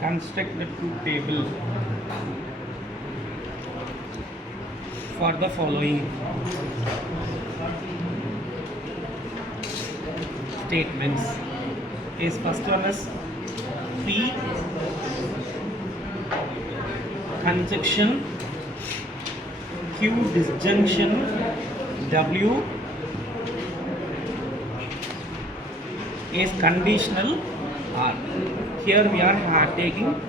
Construct the truth table for the following statements. Is first one is P conjunction Q disjunction W is conditional R. Here we are taking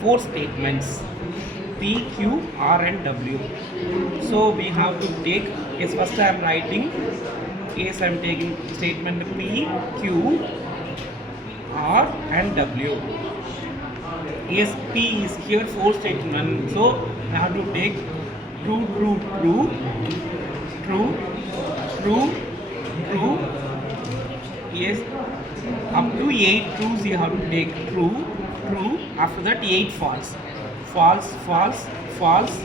four statements P, Q, R and W. So we have to take, yes, first I am writing, yes, I am taking statement P, Q, R and W. Yes, P is here four statement, so I have to take true, true, true, true, true, true. Yes, up to 8 trues you have to take true, true. After that 8 false, false, false, false,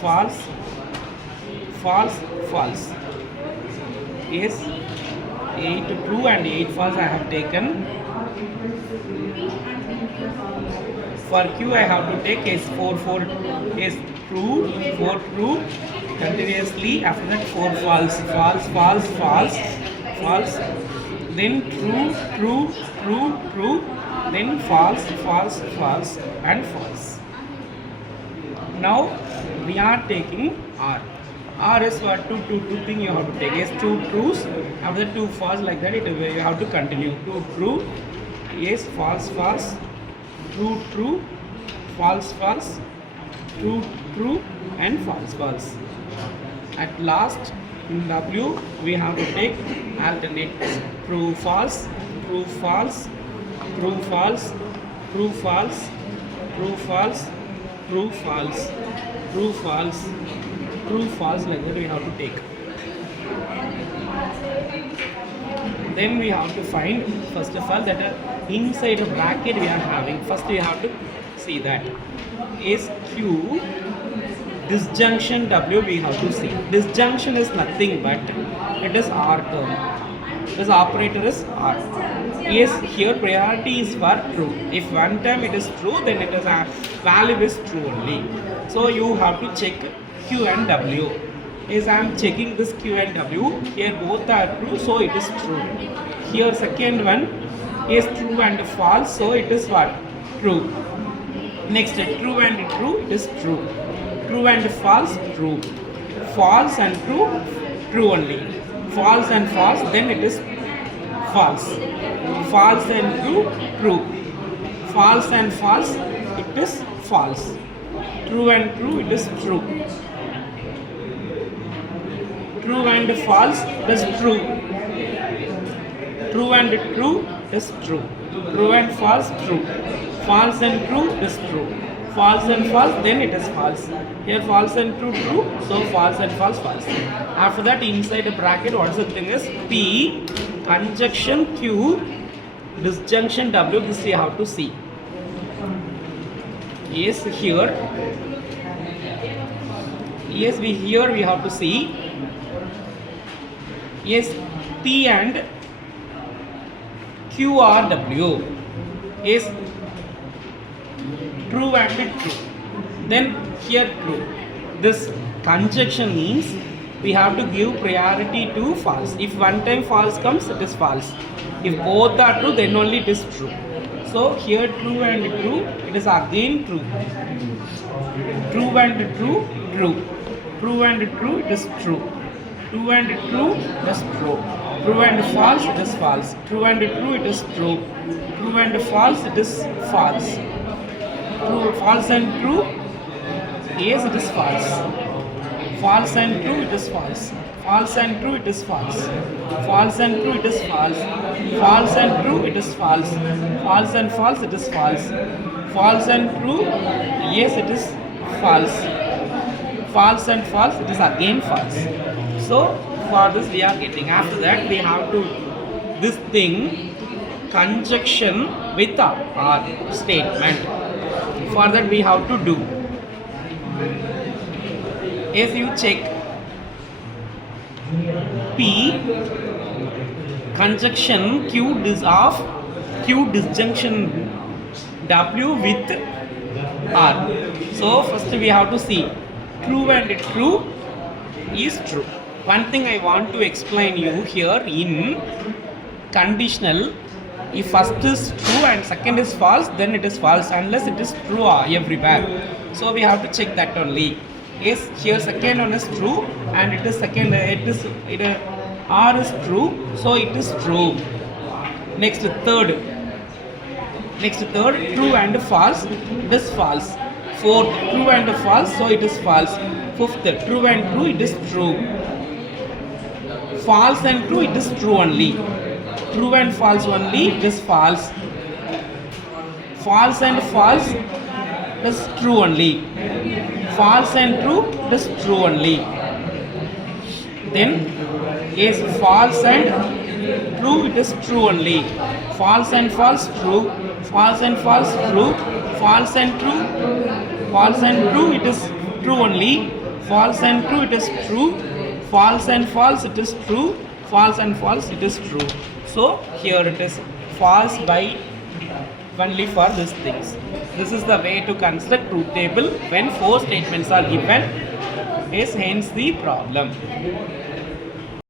false, false, false. Yes, 8 true and 8 false I have taken. For Q I have to take is 4 is true, 4 true continuously. After that 4 false, false, false, false, false. Then true, true, true, true. Then false, false, false and false. Now we are taking R. R is what? Two thing you have to take. Yes, 2 truths. After that 2 false, like that you have to continue. 2 true. Yes, false, false. True, true, false, false, true, true and false, false. At last in W we have to take alternates. True, false, true, false, true, false, true, false, true, false, true, false, true, false, true, false, like that we have to take. Then we have to find, first of all, that inside a bracket we are having. First we have to see that is Q disjunction W we have to see. Disjunction is nothing but it is R term. This operator is R. Yes, here priority is for true. If one time it is true, then it is a value is true only. So you have to check Q and W. Is I am checking this Q and W. Here both are true, so it is true. Here second one is true and false, so it is what? True. Next true and true, it is true. True and false, true. False and true, true only. False and false, then it is false. False and true, true. False and false, it is false. True and true, it is true. True and false is true. True and true is true. True and false, true. False and true is true. False and false, then it is false. Here false and true, true. So false and false, false. After that, inside the bracket, what is the thing is P conjunction Q disjunction W. This you have to see. Yes, here. Yes, here we have to see. Yes, P and Q R W is true and true. Then here true. This conjunction means we have to give priority to false. If one time false comes, it is false. If both are true, then only it is true. So here true and true, it is again true. True and true, true. True and true, it is true. True and true, it is true. True and false, it is false. True and true, it is true. True and false, it is false. True, false and true, yes, it is false. False and true, it is false. False and true, it is false. False and true, it is false. False and true, it is false. False and false, it is false. False and true, yes, it is false. False and false, it is again false. So for this we are getting. After that we have to this thing conjunction with our statement. For that we have to do. If you check P conjunction Q dis of Q disjunction W with R. So first we have to see true and true is true. One thing I want to explain you here in conditional, if first is true and second is false, then it is false unless it is true everywhere. So we have to check that only. Yes, here second one is true and it is second, R is true, so it is true. Next third, true and false, it is false. Fourth, true and false, so it is false. Fifth, true and true, it is true. False and true, it is true only. True and false only, it is false. False and false, it is true only. False and true, it is true only. Then, yes, false and true, it is true only. False and false, true. False and false, true. False and true, it is true only. False and true, it is true. False and false, it is true. False and false, it is true. So here it is false by only for these things. This is the way to construct truth table when 4 statements are given. Is hence the problem.